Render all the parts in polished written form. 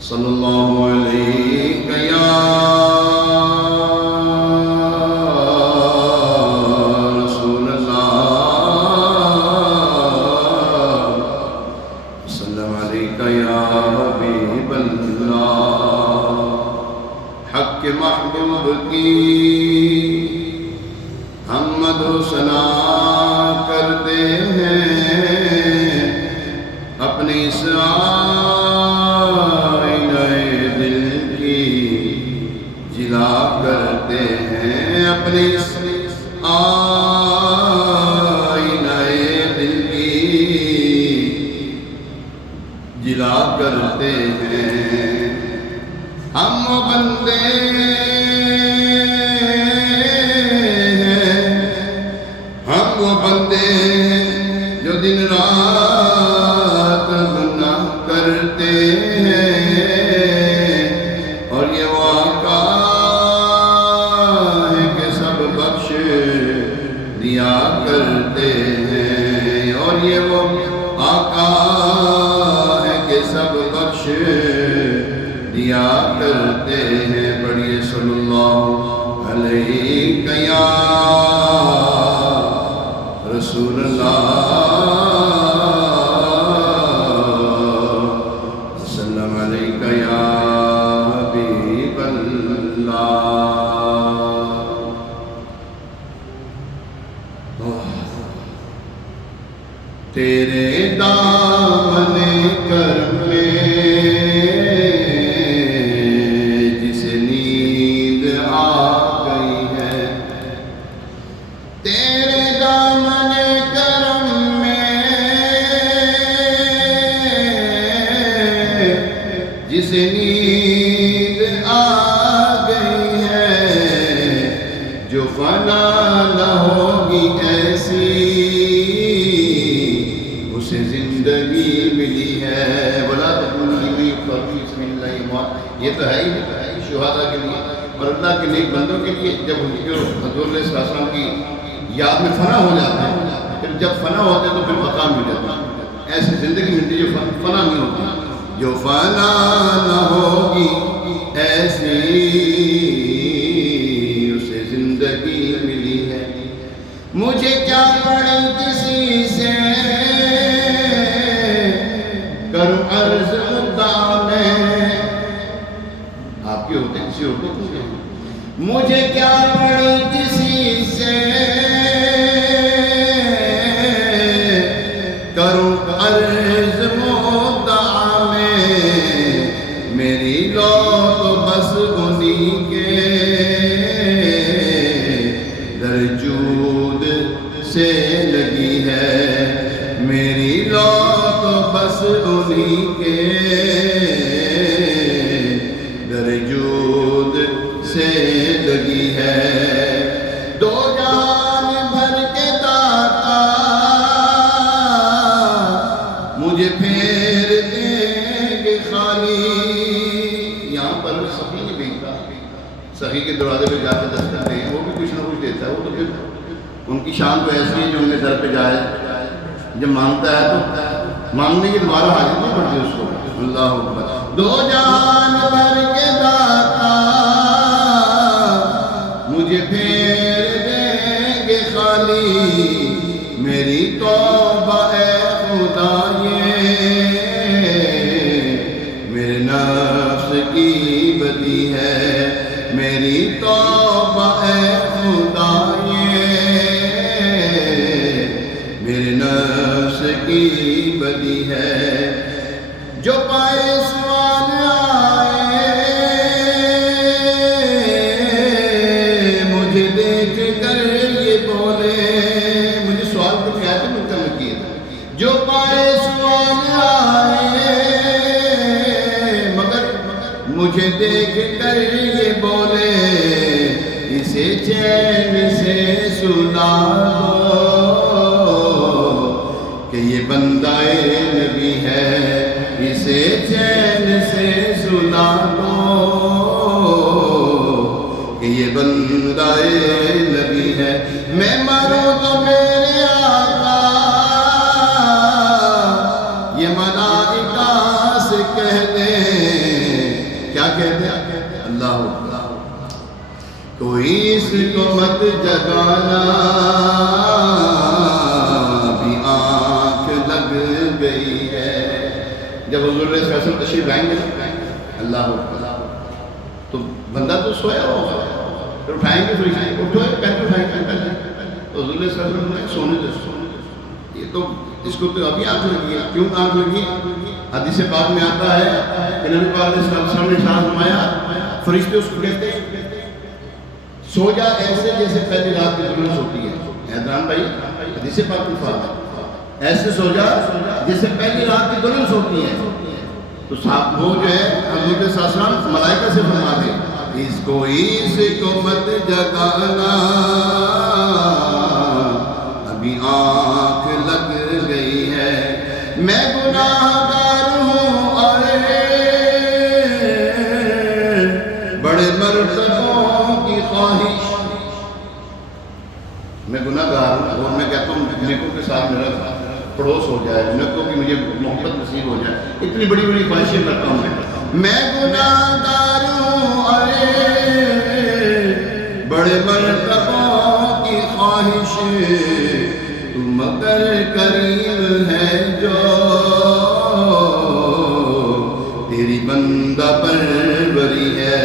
صلی اللہ علیہ یا رسول اللہ، سلم علیک یا حبیب اللہ۔ حق کے محبوب کی ہم مدح و ثنا کرتے ہیں، اپنی اس کرتے ہیں، اپنے اس آئینہ دل کی جلا کرتے ہیں۔ ہم وہ بندے ہیں، ہم وہ بندے ہیں جو دن رات گناہ کرتے ہیں، اور یہ واقعہ دیا کرتے ہیں، اور یہ وہ آقا ہے کہ سب بخش دیا کرتے ہیں۔ پڑھیے صلی اللہ علیہ یا رسول اللہ، سلم علیک یا حبیب اللہ۔ تیرے دامن کرم میں جسے نیند آ گئی ہے، تیرے دامن کرم میں جسے نیند آ گئی ہے، جو فنا نہ ہوگی ایسی اسے زندگی ملی ہے۔ بلا تکونی بسم اللہ موت، یہ تو ہے ہی شہداء کے لیے اور اللہ کے نیک بندوں کے لیے، جب ان کے حضور علیہ السلام کی یاد میں فنا ہو جاتے ہیں، پھر جب فنا ہوتے ہیں تو پھر مقام مل جاتا ہے۔ ایسی زندگی ملتی جو فنا نہیں ہوتی، جو فنا نہ ہوگی ایسی اسے زندگی ملی ہے۔ مجھے کیا پڑی کسی سے کروں عرض مدعا میں، آپ کے ہوتے کسی اور کو پوچھیں، مجھے کیا پڑی کسی سے کروں عرض مدعا میں، میری لو تو بس انہی کے درجود سے لگی ہے، میری لو تو بس انہی کے درجود سے لگی ہے۔ دو جان بھر کے داتا مجھے پھیر دیں گے خالی۔ یہاں پر سخی نہیں بھیجتا، سخی کے دروازے پہ جا کے دستک دیں، وہ بھی کچھ نہ کچھ دیتا ہے، وہ تو پھر ان کی شان تو ایسی ہے جو ان کے در پہ جائے، جب مانگتا ہے تو مانگنے کی دوبارہ حاجت نہیں پڑتی اس کو۔ اللہ اکبر۔ دو جان بھر کے داتا مجھے پھیر دیں گے خالی، میری توبہ اے خدا یہ میرے نفس کی بدی ہے، میری توبہ اے خدا یہ میرے نفس کی بدی ہے۔ جو پائے سوال آئے مجھے دیکھ کر یہ بولے، مجھے سوال کو کیا تھا مکمل کیے تھا، جو پائے سوال آئے مگر مجھے دیکھ کر یہ بولے، اسے چین سے سنا دو کہ یہ بندہ نبی ہے، اسے چین سے سنا دو کہ یہ بندہ نبی ہے۔ میں مروں تو میرے آقا یہ ملائکہ سے کہہ دیں کہتے ہیں؟ اللہ اکبر۔ کوئی اس کو مت جگانا ابھی آنکھ لگ گئی ہے۔ جب حضور علیہ السلام تشریف لائیں گے اللہ اکبر تو بندہ تو سویا ہوگا، پھر اٹھائیں گے، پھر اٹھو پہلے اٹھائیں گے پہلے تو حضور علیہ السلام نے سونے دے، یہ تو اس کو تو ابھی آنکھ لگی ہے۔ کیوں آنکھ لگی؟ حدیث پاک میں آتا ہے کہ نبی پاک علیہ السلام نے ارشاد فرمایا، فرشتے اس کو کہتے ہیں سو جا ایسے جیسے پہلی رات کی دلہن سوتی ہے۔ حیدران بھائی حدیث پاک الفاظ ایسے سو جا جیسے پہلی رات کی دلہن سوتی ہے۔ تو صاحب وہ جو ہے حضور صلی اللہ علیہ وسلم ملائکہ سے فرما دے اس کو مت جگانا ابھی آنکھ لگ گئی ہے، میں گناہگار ہوں اور بڑے مرتبوں کی خواہش، میں گناہگار ہوں اور میں کہتا ہوں نیکوں کے ساتھ میرا پڑوس ہو جائے، نیکوں کی مجھے محبت نصیب ہو جائے، اتنی بڑی بڑی خواہشیں کرتا ہوں میں گناہگار ہوں اور بڑے مرتبوں کی خواہش، تو مگر کریم ہے جو تیری بندہ پروری ہے،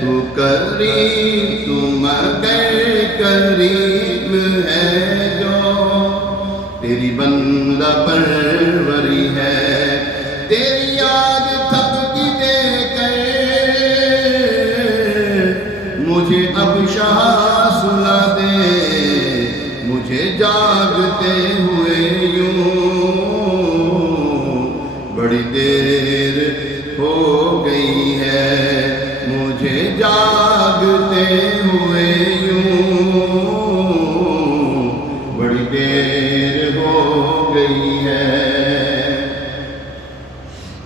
تو کریم تو مگر کریم ہے جو تیری بندہ پروری ہے، تیری یاد تھپکی دے کر مجھے اب شاہ سلا دے، مجھے جاگتے ہوئے یوں بڑی دیر ہو گئی ہے، مجھے جاگتے ہوئے یوں بڑی دیر ہو گئی ہے،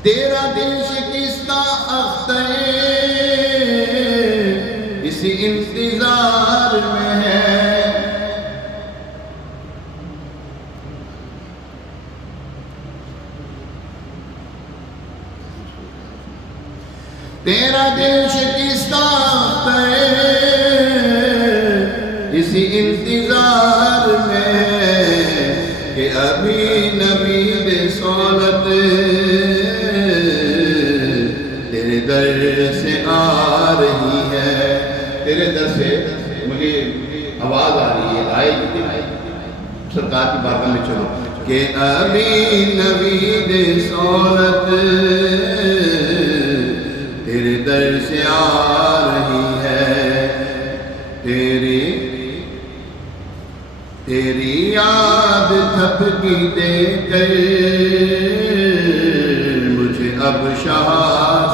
تیرا دل شکستہ اختر اسی انتظار میں ہے، تیرا دل شکستہ اختر اسی انتظار میں ہے کہ ابھی نبی سولت تیرے در سے آ رہی ہے، تیرے در سے مجھے آواز آ رہی ہے، آئے گی سرکار کی بارگاہ میں چلو کہ ابھی نبی سولت تیرے در سے آ رہی ہے، تیری یاد تھپکی دے کر مجھے اب شاہ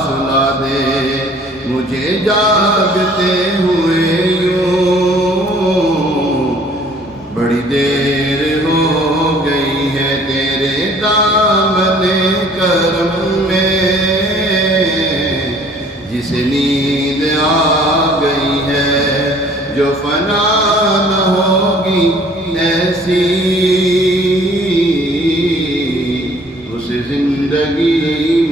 سنا دے، مجھے جاگتے ہوئے یوں بڑی دیر ہو گئی ہے، تیرے دامن کرم میں جسے نیند آ گئی ہے، جو فنا نہ ہوگی ایسی اس زندگی